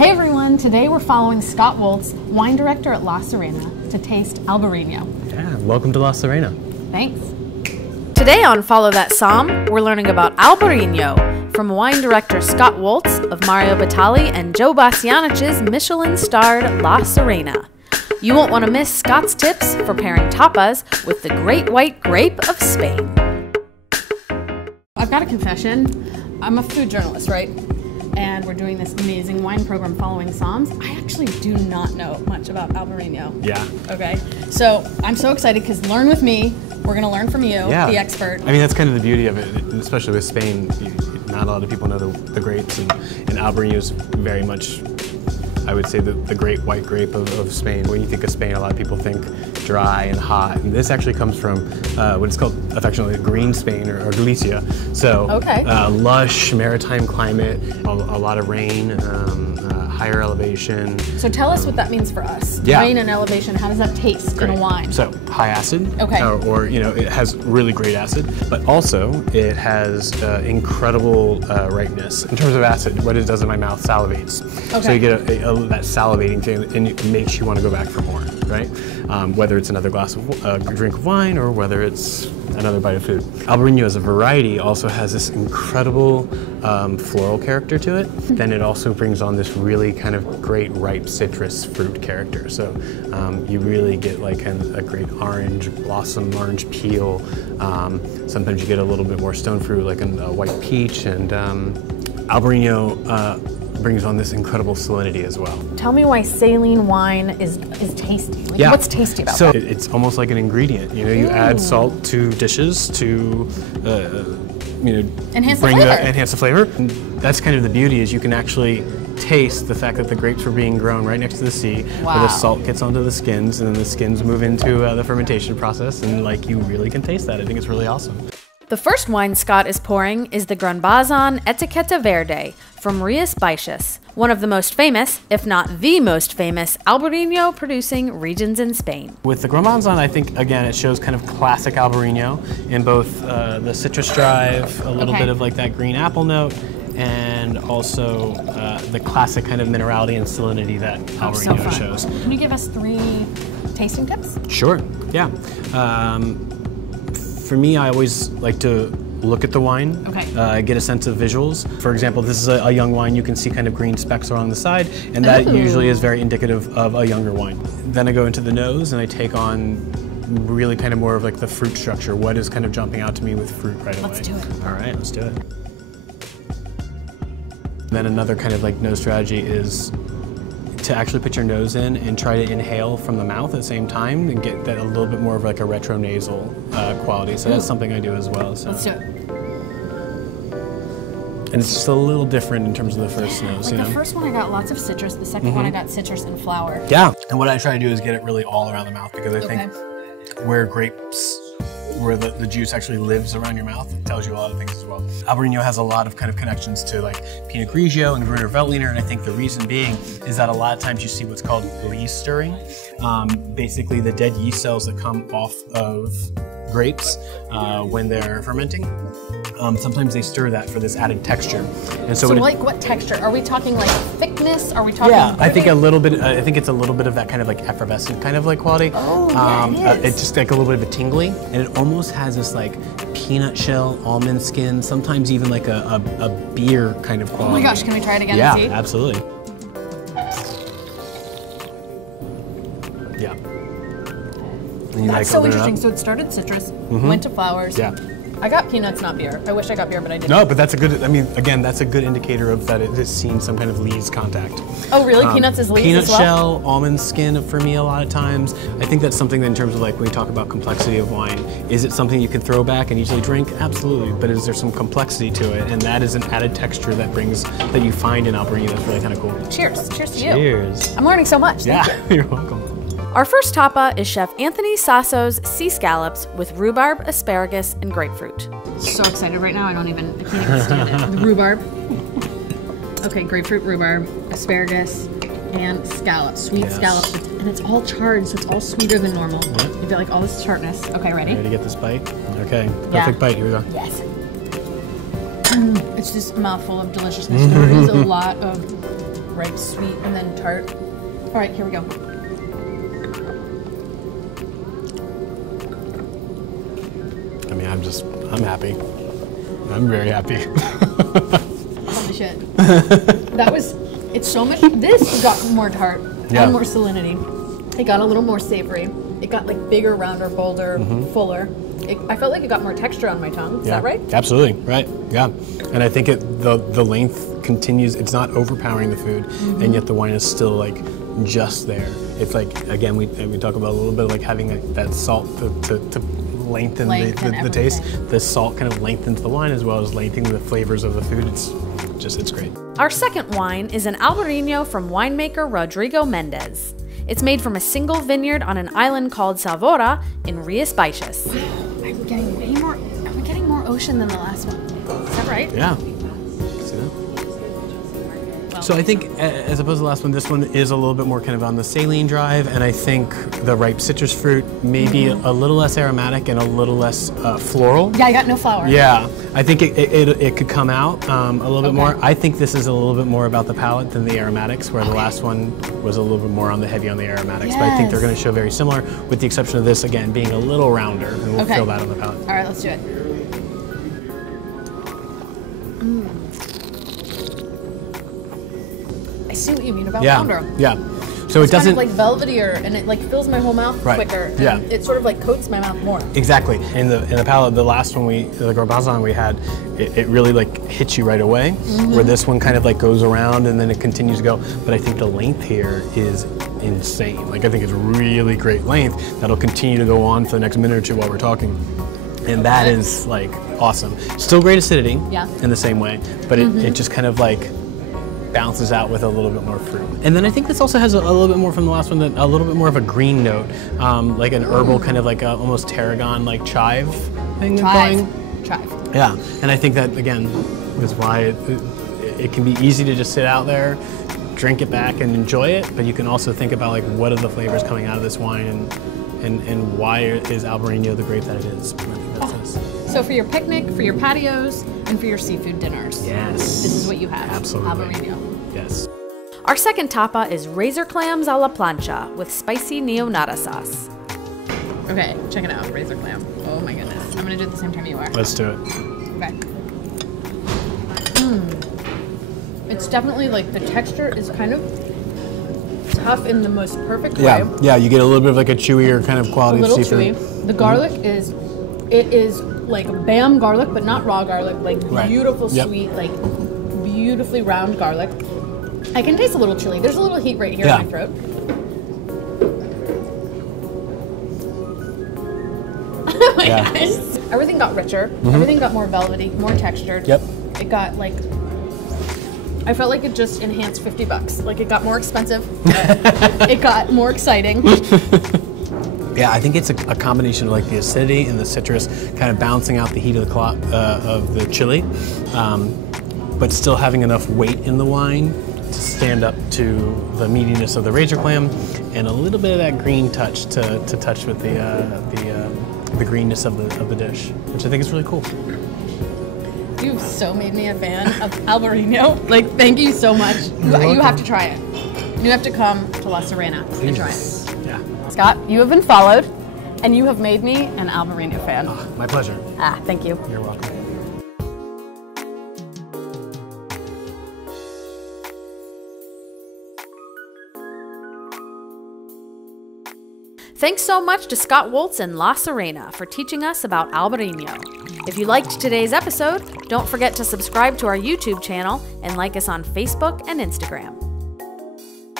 Hey everyone, today we're following Scott Woltz, wine director at La Sirena, to taste Albariño. Yeah, welcome to La Sirena. Thanks. Today on Follow That Somm, we're learning about Albariño from wine director Scott Woltz of Mario Batali and Joe Bastianich's Michelin-starred La Sirena. You won't want to miss Scott's tips for pairing tapas with the great white grape of Spain. I've got a confession. I'm a food journalist, right? And we're doing this amazing wine program following Somms. I actually do not know much about Albariño. Yeah. Okay. So I'm so excited because learn with me. We're going to learn from you, the expert. I mean, that's kind of the beauty of it, especially with Spain. Not a lot of people know the grapes, and Albariño is very much, I would say, the great white grape of Spain. When you think of Spain, a lot of people think dry and hot, and this actually comes from what is called affectionately green Spain or Galicia. So lush maritime climate, a lot of rain, higher elevation. So tell us what that means for us. Yeah. Rain and elevation, how does that taste in a wine? So high acid, okay. or it has really great acid, but also it has incredible ripeness. In terms of acid, what it does in my mouth salivates. Okay. So you get that salivating thing, and it makes you want to go back for more, right? Whether it's another glass of drink of wine or whether it's another bite of food. Albariño as a variety also has this incredible floral character to it. Then it also brings on this really kind of great ripe citrus fruit character. So you really get like a great orange blossom, orange peel. Sometimes you get a little bit more stone fruit like a white peach, and Albariño brings on this incredible salinity as well. Tell me why saline wine is tasty. Like, what's tasty about it? So it's almost like an ingredient. You add salt to dishes to enhance the flavor. And that's kind of the beauty, is you can actually taste the fact that the grapes were being grown right next to the sea, where the salt gets onto the skins, and then the skins move into the fermentation process, and you really can taste that. I think it's really awesome. The first wine Scott is pouring is the Granbazon Etiqueta Verde from Rías Baixas, one of the most famous, if not the most famous, Albariño producing regions in Spain. With the Granbazon, I think, again, it shows kind of classic Albariño in both the citrus drive, a little bit of like that green apple note, and also the classic kind of minerality and salinity that Albariño shows. Can you give us 3 tasting tips? Sure, yeah. For me, I always like to look at the wine, get a sense of visuals. For example, this is a young wine. You can see kind of green specks along the side, and that usually is very indicative of a younger wine. Then I go into the nose and I take on really kind of more of like the fruit structure. What is kind of jumping out to me with fruit right away? Let's do it. All right, let's do it. Then another kind of like nose strategy is to actually put your nose in and try to inhale from the mouth at the same time and get that a little bit more of like a retronasal quality. So that's something I do as well. So. Let's do it. And it's just a little different in terms of the first nose. The first one I got lots of citrus, the second one I got citrus and flower. Yeah, and what I try to do is get it really all around the mouth, because I think where the juice actually lives around your mouth, it tells you a lot of things as well. Albariño has a lot of kind of connections to like Pinot Grigio and Gruner Veltliner, and I think the reason being is that a lot of times you see what's called yeast stirring. Basically the dead yeast cells that come off of grapes when they're fermenting. Sometimes they stir that for this added texture. And so like what texture? Are we talking like thickness? Are we talking? Yeah, I think a little bit. I think it's a little bit of that kind of like effervescent kind of like quality. Oh, yeah, it is. It's just like a little bit of a tingly, and it almost has this like peanut shell, almond skin, sometimes even like a beer kind of quality. Oh my gosh, can we try it again and see? Yeah, absolutely. Yeah. That's so interesting. So it started citrus, went to flowers. Yeah. I got peanuts, not beer. I wish I got beer, but I didn't. No, but that's a good, I mean, again, that's a good indicator of that it has seen some kind of lees contact. Oh, really? Peanuts is lees peanut as well? shell, almond skin for me a lot of times. I think that's something that in terms of like when we talk about complexity of wine, is it something you can throw back and easily drink? Absolutely, but is there some complexity to it? And that is an added texture that that you find in Albariño that's really kind of cool. Cheers. Cheers to you. Cheers. I'm learning so much. Thank you. You're welcome. Our first tapa is Chef Anthony Sasso's sea scallops with rhubarb, asparagus, and grapefruit. So excited right now, I can't even stand it. The rhubarb. Okay, grapefruit, rhubarb, asparagus, and scallops, sweet scallops. And it's all charred, so it's all sweeter than normal. You feel like all this tartness. Okay, ready? Ready to get this bite? Okay, perfect bite, here we go. Yes. It's just a mouthful of deliciousness. There is a lot of ripe, sweet, and then tart. All right, here we go. I mean, I'm happy. I'm very happy. Holy shit. It's so much, this got more tart and more salinity. It got a little more savory. It got like bigger, rounder, bolder, fuller. I felt like it got more texture on my tongue. Is that right? Absolutely, right, yeah. And I think the length continues, it's not overpowering the food, and yet the wine is still like just there. It's like, again, we talk about a little bit of like having that salt to lengthen the taste. The salt kind of lengthens the wine as well as lengthening the flavors of the food. It's great. Our second wine is an Albariño from winemaker Rodrigo Mendez. It's made from a single vineyard on an island called Salvora in Rías Baixas. Are we getting more ocean than the last one? Is that right? Yeah. So I think, as opposed to the last one, this one is a little bit more kind of on the saline drive, and I think the ripe citrus fruit may be a little less aromatic and a little less floral. Yeah, I got no flower. Yeah, I think it could come out a little bit more. I think this is a little bit more about the palate than the aromatics, where the last one was a little bit more on the heavy on the aromatics. But I think they're going to show very similar, with the exception of this, again, being a little rounder, and we'll feel that on the palate. All right, let's do it. I see what you mean about rounder. Yeah. So it's it doesn't kind of like velvetier, and it like fills my whole mouth quicker. And it sort of like coats my mouth more. Exactly. In the palate, the last one the Garbazon we had, it really like hits you right away. Where this one kind of like goes around and then it continues to go. But I think the length here is insane. Like I think it's really great length that'll continue to go on for the next minute or two while we're talking. And that is like awesome. Still great acidity in the same way, but it just kind of like bounces out with a little bit more fruit. And then I think this also has a little bit more from the last one, a little bit more of a green note, like an herbal kind of like almost tarragon like chive thing going. Chive. Yeah, and I think that again is why it can be easy to just sit out there, drink it back and enjoy it, but you can also think about like what are the flavors coming out of this wine and why is Albariño the grape that it is. And I think that's this. So for your picnic, for your patios, and for your seafood dinners. Yes. This is what you have. Absolutely. Albariño. Yes. Our second tapa is razor clams a la plancha with spicy neonata sauce. Okay, check it out, razor clam. Oh my goodness. I'm gonna do it at the same time you are. Let's do it. Okay. It's definitely like the texture is kind of tough in the most perfect way. Yeah, you get a little bit of like a chewier kind of quality of seafood. A little chewy. The garlic is like Bam garlic, but not raw garlic, like beautiful sweet, like beautifully round garlic. I can taste a little chili. There's a little heat right here in my throat. Oh my gosh. Everything got richer. Everything got more velvety, more textured. Yep. It got like, I felt like it just enhanced $50. Like it got more expensive. It got more exciting. Yeah, I think it's a combination of like the acidity and the citrus kind of balancing out the heat of the chili, but still having enough weight in the wine to stand up to the meatiness of the razor clam, and a little bit of that green touch to touch with the greenness of the dish, which I think is really cool. You've so made me a fan of Albariño. Like, thank you so much. You have to try it. You have to come to La Sirena and try it. Scott, you have been followed, and you have made me an Albariño fan. Oh, my pleasure. Thank you. You're welcome. Thanks so much to Scott Woltz and La Sirena for teaching us about Albariño. If you liked today's episode, don't forget to subscribe to our YouTube channel and like us on Facebook and Instagram.